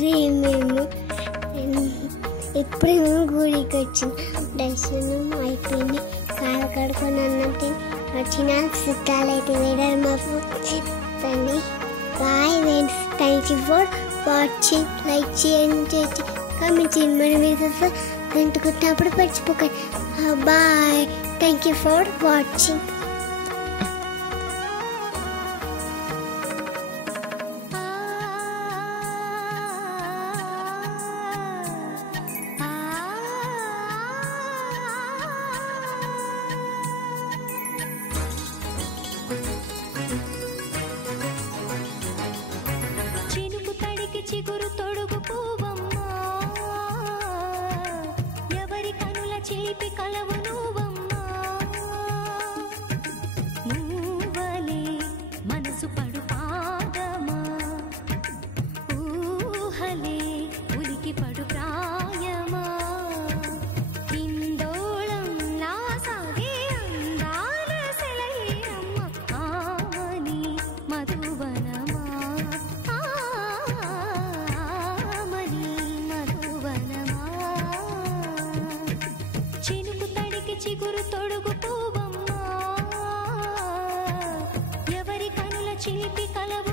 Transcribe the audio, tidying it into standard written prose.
మేము ఎప్పుడేమో గుడికి వచ్చింది దర్శనం అయిపోయింది. కాలు కడుకొని అన్నం తిని వచ్చిన చుట్టాలు అయితే వేడారు మా తండ్రి. Bye friends, thank you for watching. Like చేయండి, కామెంట్ చేయండి. మన మీద గంట కొట్టినప్పుడు మర్చిపోకండి. Bye, thank you for watching. చిగురు తొడుగు పూవమ్మా, ఎవరి కనుల చిలిపి కలవు నువ్వమ్మా. నువ్వలే మనసు పడు పాదమా, ఊహలే ఉలికి పడు ప్రాయమా. ఇందోళం నా సాగే అందాల సెలయేరమ్మ, ఆమని మధువనమా. చిగురు తొడుగు పూవమ్మా, ఎవరి కనుల చిలిపి కలవు